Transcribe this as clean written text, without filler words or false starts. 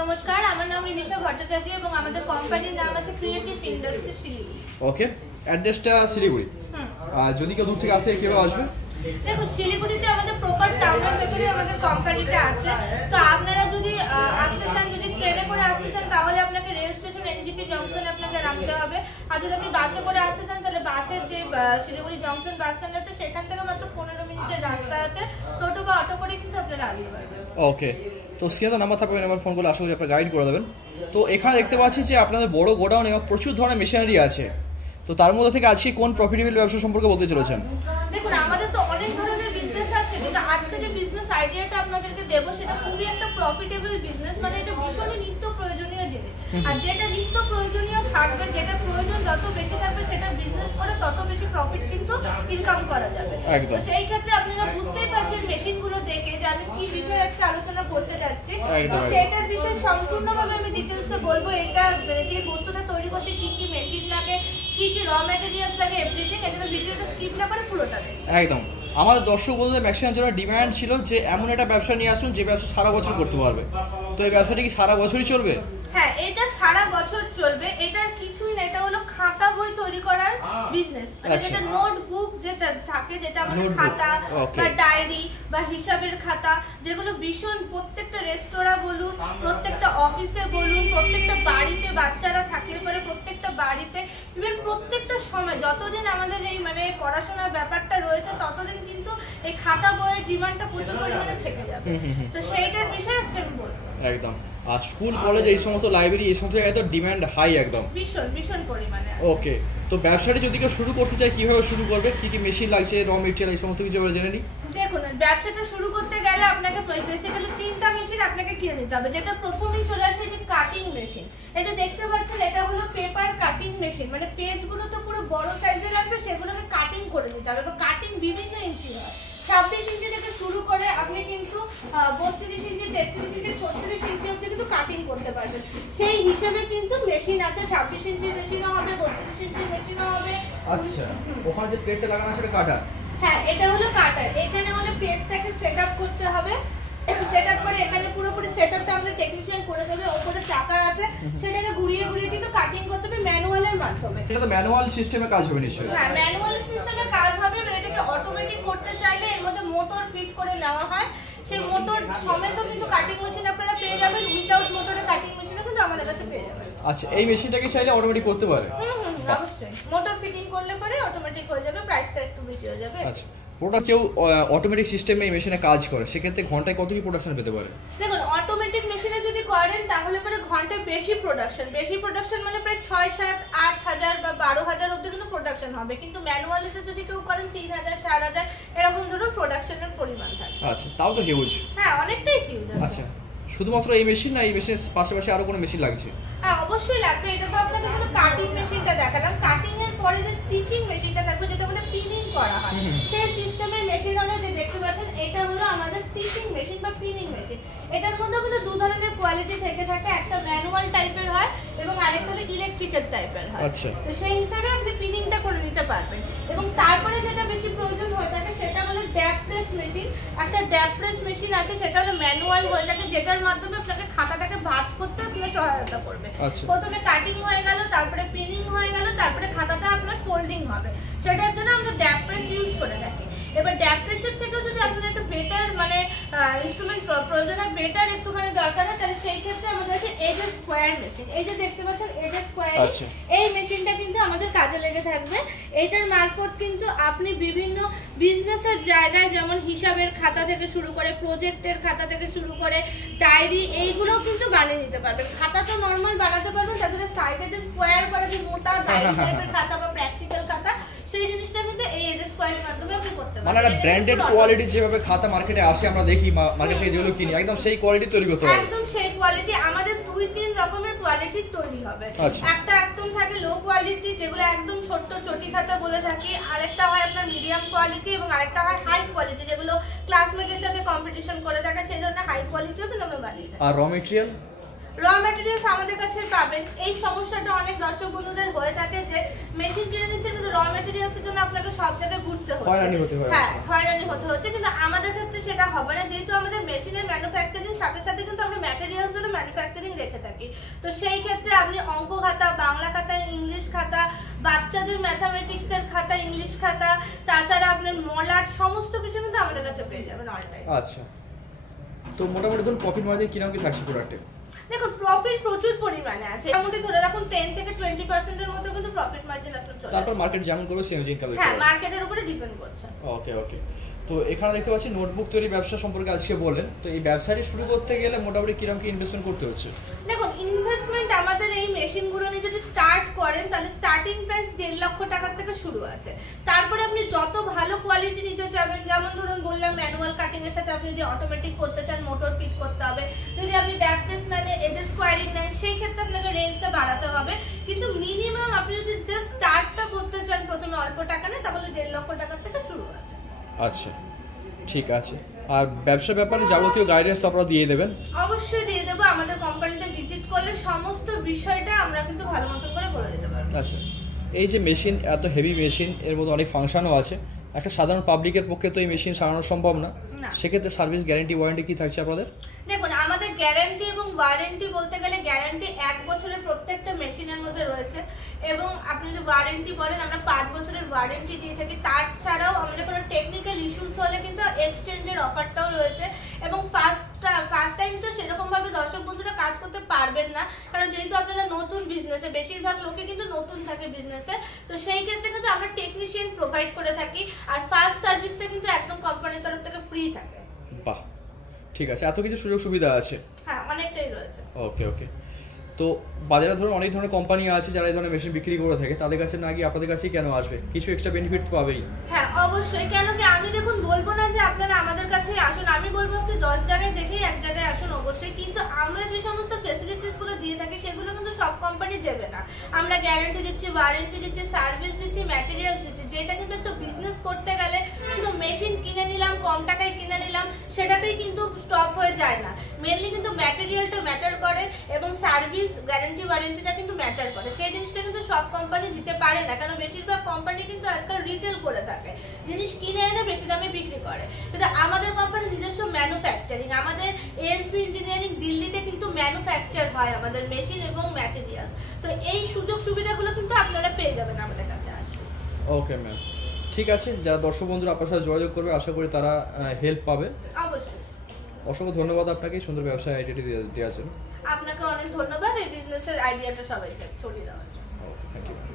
নমস্কার, আমার নাম রিমিশা ভট্টাচার্য এবং আমাদের কোম্পানির নাম আছে ক্রিয়েটিভ ইন্ডাস্ট্রি শিলিগুড়ি। ওকে, অ্যাড্রেসটা শিলিগুড়ি। যদি কেউ দূর থেকে আসে কিভাবে আসবে? দেখুন, শিলিগুড়িতে আমাদের প্রপার টাউনের ভেতরে আমাদের কোম্পানিটা আছে। তো আপনারা যদি আসতে চান, যদি ট্রেনে করে আসতে চান, তাহলে আপনাকে রেল স্টেশন এনজিপি জংশনে আপনাকে নামতে হবে। আর যদি আপনি বাসে করে আসতে চান, তাহলে বাসের যে শিলিগুড়ি জংশন বাস স্ট্যান্ড আছে সেখান থেকে মাত্র 15 মিনিটের রাস্তা আছে। টোটো বা অটো করে কিন্তু আপনারা আসতে পারবেন। ওকে, তো স্ক্রিনে নাম্বার থাকবে, নাম্বার ফোন করে আশা করি আপনারা গাইড করে দেবেন। তো এখানে দেখতে পাচ্ছি যে আপনাদের বড় গোডাউন এবং প্রচুর ধরনের মেশিনারি আছে। তো তার মধ্যে থেকে আজকে কোন প্রফিটেবল ব্যবসা সম্পর্কে বলতে চলেছেন? দেখুন, আমাদের তো অনেক ধরনের বিজনেস আছে, কিন্তু আজকে যে বিজনেস আইডিয়াটা আপনাদেরকে দেবো সেটা খুবই একটা প্রফিটেবল বিজনেস। মানে এটা ভীষণই নিত্য প্রয়োজনীয় জিনিস। আর যেটা নিত্য প্রয়োজনীয় থাকবে, যেটা প্রয়োজন যত বেশি থাকবে, সেটা বিজনেস করে তত বেশি প্রফিট কিন্তু ইনকাম করা যাবে। তো সেই ক্ষেত্রে আপনারা বুঝতেই পারছেন মেশিনগুলো দেখে যে আমি কি বিষয়ে আজকে আলোচনা করতে যাচ্ছি। তো সেটার বিষয়ে সম্পূর্ণভাবে আমি ডিটেলসে বলবো। এটা যে বস্তুটা তৈরি করতে কি কি মেশিন লাগে, কি কি র ম্যাটেরিয়ালস লাগে, এভরিথিং। এজন্য ভিডিওটা স্কিপ না করে পুরোটা দেখুন। একদম। আমাদের দর্শক বন্ধুদের ম্যাক্সিমাম জন্য ডিমান্ড ছিল যে এমন একটা ব্যবসা নিয়ে আসুন যে ব্যবসা সারা বছর করতে পারবে। তো এই ব্যবসাটা কি সারা বছরই চলবে? হ্যাঁ, এটা সারা বছর চলবে। এটার কিছুই না, এটা হলো খাতা বই তৈরি করার বিজনেস। মানে যেটা নোটবুক যেটা থাকে, যেটা আমাদের খাতা বা ডায়েরি বা হিসাবের খাতা, যেগুলো ভীষণ প্রত্যেকটা রেস্তোরাঁ বলুন, প্রত্যেকটা অফিসে বলুন, প্রত্যেকটা বাড়িতে বাচ্চারা থাকলে পরে প্রত্যেকটা বাড়িতে, ইভেন প্রত্যেকটা সময় যতদিন আমাদের এই মানে পড়াশোনার ব্যাপারটা রয়েছে ততদিন কিন্তু এই খাতা বইয়ের ডিমান্ডটা প্রচুর পরিমাণে থেকে যাবে। তো সেইটার বিষয়ে আজকে আমি বলবো। একদম। আর স্কুল কলেজ এই সমস্ত লাইব্রেরি এই সমস্ত জায়গায় তো ডিমান্ড হাই একদম, ভীষণ পরিমাণে। ওকে, তো ব্যবসাটি যদি কেউ শুরু করতে চায় কিভাবে শুরু করবে, কি কি মেশিন লাগছে, র মেটেরিয়াল, এই সমস্ত কিছু জেনে নিই। দেখুন, ব্যবসাটা শুরু করতে গেলে আপনাকে বেসিক্যালি 3টা মেশিন আপনাকে কিনে নিতে হবে। যেটা প্রথমেই চলে আসে যে কাটিং মেশিন। এই যে দেখতে পাচ্ছেন, এটা হলো পেপার কাটিং মেশিন। মানে পেজগুলো তো পুরো বড় সাইজের লাগবে, সেগুলোকে কাটিং করে নিতে হবে। এবং কাটিং বিভিন্ন ইঞ্চি হয়, 26 ইঞ্চি থেকে শুরু করে আপনি কিন্তু 32 ইঞ্চি, 33 ইঞ্চি, 36 ইঞ্চি অবধি কিন্তু কাটিং করতে পারবেন। সেই হিসেবে কিন্তু মেশিন আছে। 26 ইঞ্চির মেশিনও হবে, 32 ইঞ্চির মেশিনও হবে। আচ্ছা, ওখানে যে প্লেটটা লাগানো আছে সেটা কাটার? হ্যাঁ, এটা হলো কাটার। এখানে হলো পেজটাকে সেটআপ করতে হবে। সেটআপ করে এখানে পুরোপুরি সেটআপটা আমাদের টেকনিশিয়ান করে দেবে। উপরে চাকা আছে, সেটাকে ঘুরিয়ে ঘুরিয়ে কিন্তু কাটিং করতে হবে ম্যানুয়ালের মাধ্যমে। এটা তো ম্যানুয়াল সিস্টেমে কাজ হবে নিশ্চয়ই? হ্যাঁ, ম্যানুয়াল সিস্টেমে কাজ হবে। এটাকে অটোমেটিক করতে চাইলে এর মধ্যে মোটর ফিট করে নেওয়া হয়। সেই মোটর সমেতও কিন্তু কাটিং মেশিন আপনারা পেয়ে যাবেন। উইদাউট মোটরে কাটিং মেশিনও কিন্তু আমাদের কাছে পেয়ে যাবেন। আচ্ছা, এই মেশিনটাকে চাইলে অটোমেটিক করতে পারে? অবশ্যই। মোটর ফিটিং করলে পরে অটোমেটিক হয়ে যাবে, প্রাইসটা একটু বেশি হয়ে যাবে। আচ্ছা, ওটা কেউ অটোমেটিক সিস্টেমে এই মেশিনে কাজ করে, সেক্ষেত্রে ঘন্টায় কত কি প্রোডাকশন পেতে পারে? দেখুন, অটোমেটিক মেশিনে যদি করেন তাহলে পরে ঘন্টায় বেশি প্রোডাকশন মানে প্রায় 6, 7, 8 হাজার বা 12 হাজার অবধি কিন্তু প্রোডাকশন হবে। কিন্তু ম্যানুয়ালিতে যদি কেউ করেন 3 হাজার, 4 হাজার এরকম ধরুন প্রোডাকশনের পরিমাণ থাকে। আচ্ছা, তাও তো হিউজ। হ্যাঁ, অনেকটাই হিউজ। আচ্ছা, শুধুমাত্র এই মেশিন না, এই মেশিনের পাশাপাশি আরো কোনো মেশিন লাগছে? হ্যাঁ, অবশ্যই লাগবে। এটা তো আপনাকে শুধু কাটিং মেশিনটা দেখালাম। কাটিং এর পরে যে স্টিচিং মেশিনটা থাকবে, যেটা মানে পিনিং করা হয়, সেই সিস্টেমের মেশিন হলো যে দেখতে পাচ্ছেন, এটা হলো আমাদের স্টিচিং মেশিন বা পিনিং মেশিন। এটার মধ্যে কিন্তু দু ধরনের কোয়ালিটি থেকে থাকে। একটা ম্যানুয়াল টাইপের হয় এবং আরেকটা হলো ইলেকট্রিক্যাল টাইপের হয়। আচ্ছা, তো সেই হিসাবে আপনি পিনিংটা করে নিতে পারবেন। এবং তারপরে যেটা বেশি প্রয়োজন হয়ে থাকে সেটা হলো ড্যাপ প্রেস মেশিন। একটা ড্যাপ প্রেস মেশিন আছে, সেটা হলো ম্যানুয়াল হয়ে থাকে, যেটার মাধ্যমে আপনাকে খাতাটাকে ভাঁজ করতে আপনার সহায়তা করবে। প্রথমে কাটিং হয়ে গেল, তারপরে পিনিং হয়ে গেল, তারপরে খাতাটা আপনার ফোল্ডিং হবে। সেটার জন্য আমরা ড্যাপ প্রেস ইউজ করে থাকি। এবার ড্যাপ প্রেসের থেকেও যদি আপনার একটা বেটার মানে ইনস্ট্রুমেন্ট প্রয়োজন হয়, বেটার একটুখানি দরকার হয়, তাহলে সেই ক্ষেত্রে আমাদের আছে এজেস স্কোয়ার মেশিন। এই যে দেখতে পাচ্ছেন এজেস স্কোয়ার, এই মেশিনটা কিন্তু আমাদের কাজে লেগে থাকবে। এটার মারফত কিন্তু আপনি বিভিন্ন বিজনেসের জায়গায়, যেমন হিসাবের খাতা থেকে শুরু করে, প্রজেক্টের খাতা থেকে শুরু করে, ডায়েরি, এইগুলোও কিন্তু বানিয়ে নিতে পারবেন। খাতা তো নর্মাল বানাতে পারবেন, তাদের সাইডে যে স্কোয়ার করে যে মোটা ডায়েরি টাইপের খাতা বা প্র্যাকটিক্যাল খাতা, সেই জিনিসটা কিন্তু এই এজেস স্কোয়ারের মাধ্যমে আপনি করতে পারবেন। মানে একটা ব্র্যান্ডেড কোয়ালিটি যেভাবে খাতা মার্কেটে আসে, আমরা দেখি মার্কেট থেকে যেগুলো কিনি, একদম সেই কোয়ালিটি তৈরি করতে হবে। একদম সেই কোয়ালিটি। আমাদের 2-3 রকমের কোয়ালিটি তৈরি হবে। একটা একদম থাকে লো কোয়ালিটি, যেগুলো একদম ছোট্ট চটি খাতা বলে থাকি। আরেকটা হয় আপনার মিডিয়াম কোয়ালিটি এবং আরেকটা হয় হাই কোয়ালিটি, যেগুলো ক্লাসমেটের সাথে কম্পিটিশন করে থাকে, সেই জন্য হাই কোয়ালিটিও কিন্তু আমরা বানিয়ে থাকি। আর র মেটেরিয়াল? র ম্যাটেরিয়ালস আমাদের কাছে পাবেন। এই সমস্যাটা অনেক দর্শক বন্ধুদের হয়ে থাকে যে মেশিন কিনে নিচ্ছে কিন্তু র ম্যাটেরিয়ালসের জন্য আপনাকে সব জায়গায় ঘুরতে হচ্ছে, হ্যাঁ হয়রানি হতে হচ্ছে, কিন্তু আমাদের ক্ষেত্রে সেটা হবে না, যেহেতু আমাদের মেশিনের ম্যানুফ্যাকচারিং সাথে সাথে কিন্তু আমরা ম্যাটেরিয়ালসেরও ম্যানুফ্যাকচারিং রেখে থাকি। তো সেই ক্ষেত্রে আপনি অঙ্ক খাতা, বাংলা খাতা, ইংলিশ খাতা, বাচ্চাদের ম্যাথামেটিক্সের খাতা, ইংলিশ খাতা, তাছাড়া আপনার মলার সমস্ত কিছু কিন্তু আমাদের কাছে পেয়ে যাবেন অল টাইম। আচ্ছা, তো মোটামুটি ধরুন প্রফিট মার্জিন কিরকম কি থাকছে প্রোডাক্টে? দেখুন প্রফিট প্রচুর পরিমাণে আছে, মোটামুটি ধরে রাখুন 10 থেকে 20% এর মতো কিন্তু প্রফিট মার্জিন আপনার চলে। তারপর মার্কেট যেমন করবে সেম ইনকাম। হ্যাঁ, মার্কেটের উপরে ডিপেন্ড করছে। ওকে ওকে। তো এখানে দেখতে পাচ্ছি নোটবুক তৈরি ব্যবসা সম্পর্কে আজকে বলেন, তো এই ব্যবসাটি শুরু করতে গেলে মোটামুটি কিরকম কি ইনভেস্টমেন্ট করতে হচ্ছে? দেখুন ইনভেস্টমেন্ট আমাদের এই মেশিনগুলো নিয়ে যদি স্টার্ট করেন তাহলে স্টার্টিং প্রাইস 1.5 লক্ষ টাকা থেকে শুরু আছে। তারপরে আপনি যত ভালো কোয়ালিটি নিতে চাবেন, যেমন ধরুন বললাম ম্যানুয়াল কাটিং এর সাথে আপনি যদি অটোমেটিক করতে চান মোটর ফিট করতে হবে, যদি আপনি ড্যাপ প্রেস নেন, এডেড স্কোয়ারিং নেন, সেই ক্ষেত্রে আপনাকে রেঞ্জটা বাড়াতে হবে, কিন্তু মিনিমাম আপনি যদি জাস্ট স্টার্টটা করতে চান প্রথমে অল্প টাকা নেন তাহলে 1.5 লক্ষ টাকা থেকে শুরু আছে। আচ্ছা ঠিক আছে। আর ব্যবসার ব্যাপারে যাবতীয় গাইডেন্স তো আপনারা দিয়ে দেবেন? অবশ্যই দিয়ে দেবো, আমাদের কোম্পানিতে ভিজিট করলে সমস্ত বিষয়টা আমরা কিন্তু ভালো মতো করে বলে দিতে পারবো। আচ্ছা, এই যে মেশিন, এত হেভি মেশিন, এর মধ্যে অনেক ফাংশনও আছে, একটা সাধারণ পাবলিকের পক্ষে তো এই মেশিন সারানো সম্ভব না, সেক্ষেত্রে সার্ভিস গ্যারান্টি ওয়ারেন্টি কি থাকছে আপনাদের? দেখুন আমাদের গ্যারান্টি এবং ওয়ারেন্টি বলতে গেলে গ্যারান্টি 1 বছরের প্রত্যেকটা মেশিনের মধ্যে রয়েছে, এবং আপনি যদি ওয়ারেন্টি বলেন আমরা 5 বছরের ওয়ারেন্টি দিয়ে থাকি। তাছাড়াও আমাদের কোনো টেকনিক্যাল ইস্যুস হলে কিন্তু এক্সচেঞ্জের অফারটাও রয়েছে, এবং ফার্স্ট টাইম তো সেরকম ভাবে দর্শক বন্ধুরা কাজ করতে পারবেন না, কারণ যেহেতু আপনারা নতুন বিজনেসে, বেশিরভাগ লোকে কিন্তু নতুন থাকে বিজনেসে, তো সেই ক্ষেত্রে কিন্তু আমরা টেকনিশিয়ান প্রোভাইড করে থাকি, আর ফার্স্ট সার্ভিসটা কিন্তু একদম কোম্পানির তরফ থেকে ফ্রি থাকে। বাহ, ঠিক আছে, এত কিছু সুযোগ সুবিধা আছে। হ্যাঁ, অনেকটাই রয়েছে। ওকে ওকে। তো বাজারে ধরুন অনেক ধরনের কোম্পানি আছে যারা এই ধরনের মেশিন বিক্রি করে থাকে, তাদের কাছে না গিয়ে আপনাদের কাছেই কেন আসবে? কিছু এক্সট্রা বেনিফিট তো পাবেই। হ্যাঁ অবশ্যই, কেন কি আমি দেখুন বলবো না যে আপনারা আমাদের কাছেই আসুন, আমি বলবো আপনি 10 জায়গায় দেখেই এক জায়গায় আসুন অবশ্যই, কিন্তু আমরা যে সমস্ত ফ্যাসিলিটিস গুলো দিয়ে থাকি সেগুলো কিন্তু সব কোম্পানি দেবে না। আমরা গ্যারান্টি দিচ্ছি, ওয়ারেন্টি দিচ্ছি, সার্ভিস দিচ্ছি, ম্যাটেরিয়াল দিচ্ছি, যেটা কিন্তু একটা বিজনেস করতে গেলে শুধু মেশিন কিনে নিলাম, কম টাকায় কিনে নিলাম সেটাতেই কিন্তু স্টপ হয়ে যায় না। মেনলি কিন্তু ম্যাটেরিয়ালটা ম্যাটার করে এবং সার্ভিস গ্যারান্টি ওয়ারেন্টিটা কিন্তু ম্যাটার করে, সেই জিনিসটা কিন্তু সব কোম্পানি দিতে পারে না, কারণ বেশিরভাগ কোম্পানি কিন্তু আজকাল রিটেল করে থাকে, জিনিস কিনে এনে বেশি দামে বিক্রি করে, কিন্তু আমাদের কোম্পানি নিজস্ব ম্যানুফ্যাকচারিং, আমাদের এএসবি ইঞ্জিনিয়ারিং দিল্লিতে কিন্তু ম্যানুফ্যাকচার হয় আমাদের মেশিন এবং ম্যাটেরিয়ালস, তো এই সুযোগ সুবিধাগুলো কিন্তু আপনারা পেয়ে যাবেন আমাদের কাছে আসলে। ওকে ম্যাম, ঠিক আছে, যারা দর্শক বন্ধুরা আপনার সাথে যোগাযোগ করবে আশা করি তারা হেল্প পাবে। অবশ্যই। অসংখ্য ধন্যবাদ আপনাকে সুন্দর ব্যবসায় আইডিয়াটি দেওয়ার জন্য। আপনাকে অনেক ধন্যবাদ এই বিজনেসের আইডিয়াটা সবাইকে ছড়িয়ে দেওয়ার জন্য। Thank you.